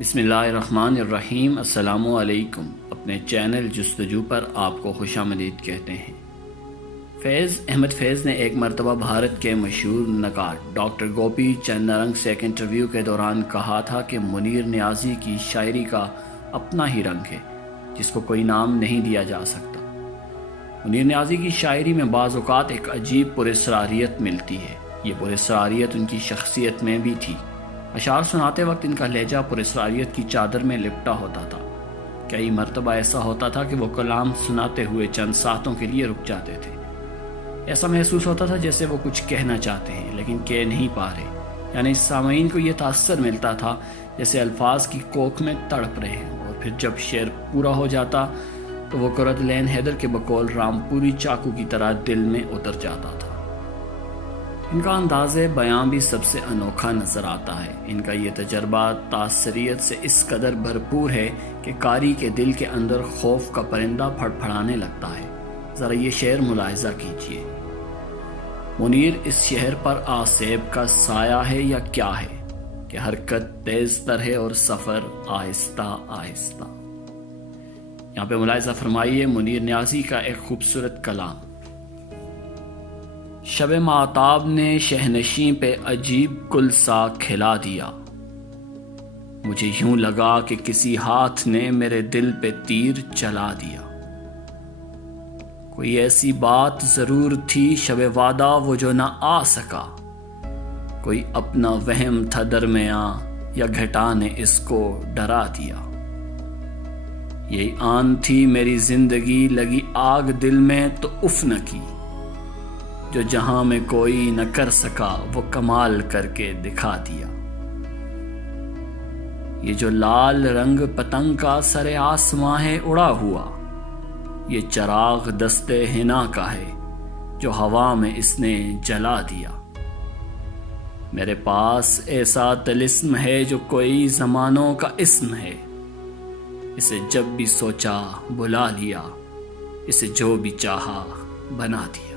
بسم اللہ الرحمن الرحیم۔ السلام علیکم۔ اپنے چینل جستجو پر آپ کو خوش آمدید کہتے ہیں۔ احمد فیض نے ایک مرتبہ بھارت کے مشہور نقاد ڈاکٹر گوپی چند نرنگ سے ایک انٹرویو کے دوران کہا تھا کہ منیر نیازی کی شاعری کا اپنا ہی رنگ ہے جس کو کوئی نام نہیں دیا جا سکتا۔ منیر نیازی کی شاعری میں بعض اوقات ایک عجیب پراسراریت ملتی ہے۔ یہ پراسراریت ان کی شخصیت میں بھی تھی۔ اشعار سناتے وقت ان کا لہجہ پراسراریت کی چادر میں لپٹا ہوتا تھا۔ کئی مرتبہ ایسا ہوتا تھا کہ وہ کلام سناتے ہوئے چند ساتوں کے لیے رک جاتے تھے۔ ایسا محسوس ہوتا تھا جیسے وہ کچھ کہنا چاہتے ہیں لیکن کہہ نہیں پا رہے، یعنی سامعین کو یہ تاثر ملتا تھا جیسے الفاظ کی کوکھ میں تڑپ رہے ہیں۔ اور پھر جب شعر پورا ہو جاتا تو وہ قرۃ العین حیدر کے بقول رامپوری چاقو کی طرح دل میں اتر جاتا تھا۔ ان کا انداز بیاں بھی سب سے انوکھا نظر آتا ہے۔ ان کا یہ تجربہ تاثریت سے اس قدر بھرپور ہے کہ قاری کے دل کے اندر خوف کا پرندہ پھڑ پھڑانے لگتا ہے۔ ذرا یہ شعر ملاحظہ کیجیے۔ منیر اس شہر پر آسیب کا سایہ ہے یا کیا ہے کہ حرکت تیز تر ہے اور سفر آہستہ آہستہ۔ یہاں پہ ملاحظہ فرمائیے منیر نیازی کا ایک خوبصورت کلام۔ شب ماہتاب نے شہنشیں پہ عجیب گل سا کھلا دیا، مجھے یوں لگا کہ کسی ہاتھ نے میرے دل پہ تیر چلا دیا۔ کوئی ایسی بات ضرور تھی شب وعدہ وہ جو نہ آ سکا، کوئی اپنا وہم تھا درمیاں یا گھٹا نے اس کو ڈرا دیا۔ یہی آن تھی میری زندگی لگی آگ دل میں تو اف نہ کی، جو جہاں میں کوئی نہ کر سکا وہ کمال کر کے دکھا دیا۔ یہ جو لال رنگ پتنگ کا سر آسماں ہے اڑا ہوا، یہ چراغ دستے حنا کا ہے جو ہوا میں اس نے جلا دیا۔ میرے پاس ایسا طلسم ہے جو کوئی زمانوں کا اسم ہے، اسے جب بھی سوچا بلا لیا، اسے جو بھی چاہا بنا دیا۔